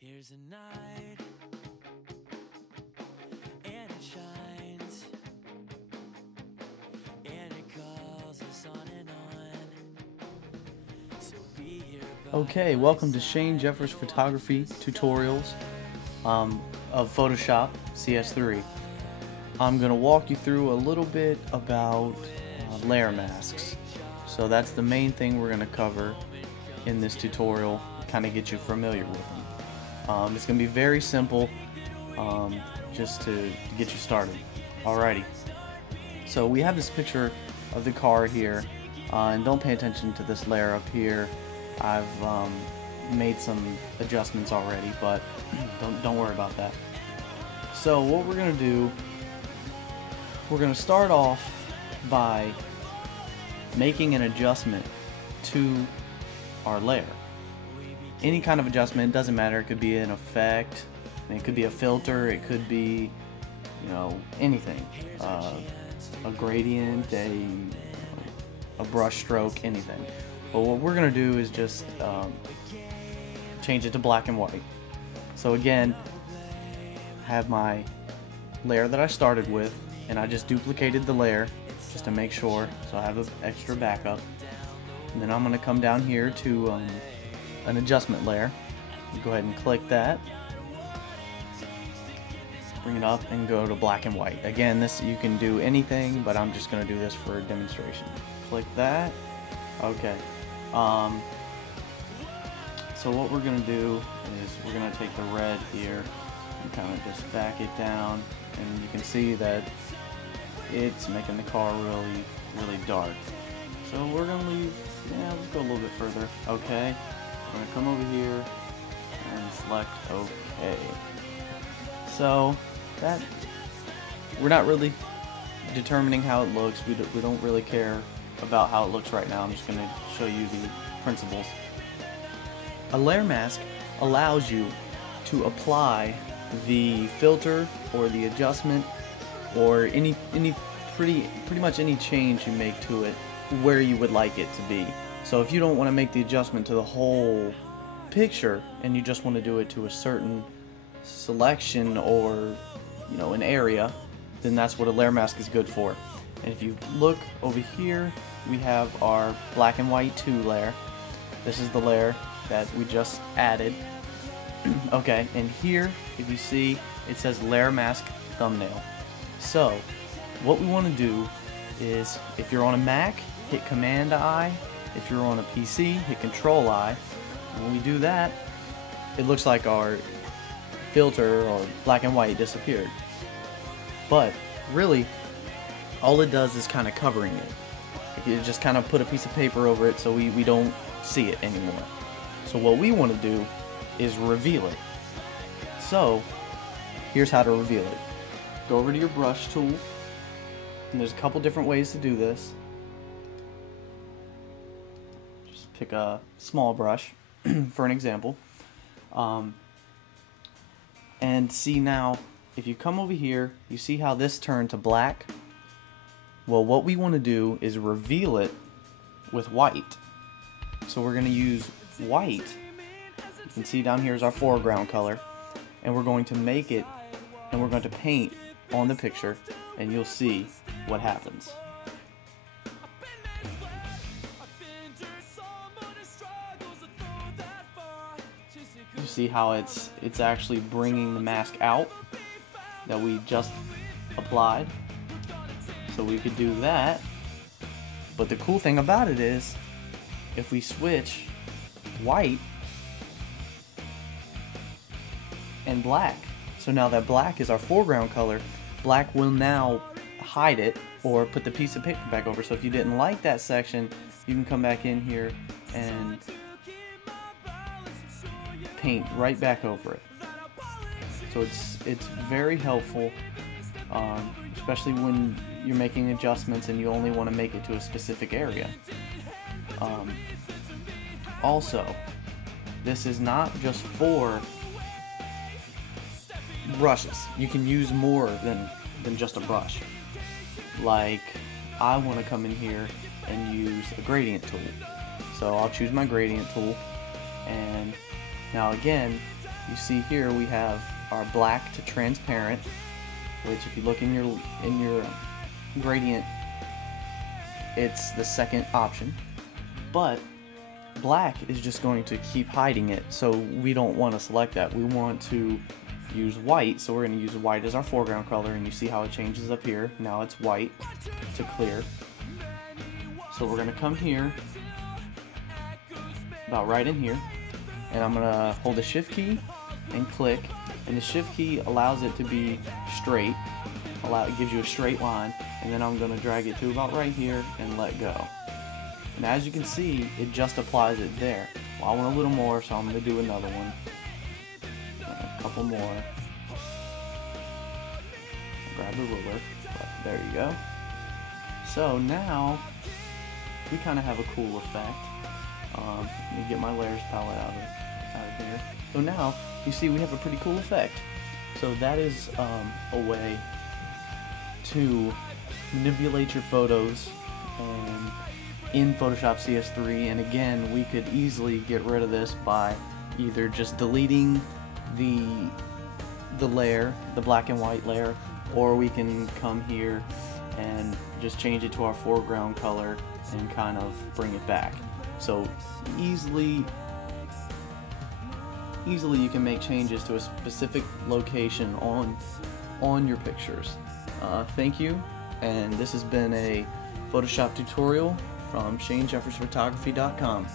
Here's a night, and it shines, and it calls us on and on. So be here by Okay, welcome to Shane Jeffers Photography Tutorials of Photoshop CS3. I'm going to walk you through a little bit about layer masks. So that's the main thing we're going to cover in this tutorial, kind of get you familiar with them. It's going to be very simple, just to get you started. Alrighty, so we have this picture of the car here, and don't pay attention to this layer up here. I've made some adjustments already, but don't worry about that. So what we're gonna do, we're gonna start off by making an adjustment to our layer. Any kind of adjustment, it doesn't matter. It could be an effect, it could be a filter, it could be, you know, anything. A gradient, a brush stroke, anything. But what we're gonna do is just change it to black and white. So again, I have my layer that I started with, and I just duplicated the layer just to make sure, so I have an extra backup. And then I'm gonna come down here to an adjustment layer. Go ahead and click that. Bring it up and go to black and white. Again, this you can do anything, but I'm just gonna do this for a demonstration. Click that. Okay. So what we're gonna do is we're gonna take the red here and kind of just back it down, and you can see that it's making the car really dark. So we're gonna leave. Yeah, let's go a little bit further. Okay. I'm gonna come over here and select OK. So that we're not really determining how it looks. We don't really care about how it looks right now. I'm just going to show you the principles. A layer mask allows you to apply the filter or the adjustment or any pretty much any change you make to it where you would like it to be. So if you don't want to make the adjustment to the whole picture and you just want to do it to a certain selection or, you know, an area, then that's what a layer mask is good for. And if you look over here, we have our black and white 2 layer. This is the layer that we just added. Okay, and here, if you see, it says layer mask thumbnail. So what we want to do is, if you're on a Mac, hit Command I. If you're on a PC, hit Control I. And when we do that, it looks like our filter or black and white disappeared. But really, all it does is kind of covering it. You just kind of put a piece of paper over it so we don't see it anymore. So what we want to do is reveal it. So here's how to reveal it. Go over to your brush tool, and there's a couple different ways to do this. Just pick a small brush for an example. And see now, if you come over here, you see how this turned to black? Well, what we want to do is reveal it with white. So we're going to use white. You can see down here is our foreground color. And we're going to make it, and we're going to paint on the picture, and you'll see what happens. You see how it's actually bringing the mask out that we just applied. So we could do that. But the cool thing about it is, if we switch white and black, so now that black is our foreground color, black will now hide it or put the piece of paper back over. So if you didn't like that section, you can come back in here and paint right back over it. So it's very helpful, especially when you're making adjustments and you only want to make it to a specific area. Also, this is not just for brushes. You can use more than just a brush. Like, I want to come in here and use a gradient tool. So I'll choose my gradient tool, and Now again, you see here we have our black to transparent, which if you look in your gradient, it's the second option. But black is just going to keep hiding it, so we don't want to select that. We want to use white, so we're going to use white as our foreground color, and you see how it changes up here. Now it's white to clear. So we're going to come here, about right in here, and I'm going to hold the shift key and click, and the shift key allows it to be straight. It gives you a straight line, and then I'm going to drag it to about right here and let go. And as you can see, it just applies it there. Well, I want a little more, so I'm going to do another one. A couple more. Grab the ruler. There you go. So now we kind of have a cool effect. Let me get my layers palette out of here. So now you see we have a pretty cool effect. So that is a way to manipulate your photos in Photoshop CS3, and again, we could easily get rid of this by either just deleting the layer, the black and white layer, or we can come here and just change it to our foreground color and kind of bring it back. So easily you can make changes to a specific location on your pictures. Thank you, and this has been a Photoshop tutorial from ShaneJeffersPhotography.com.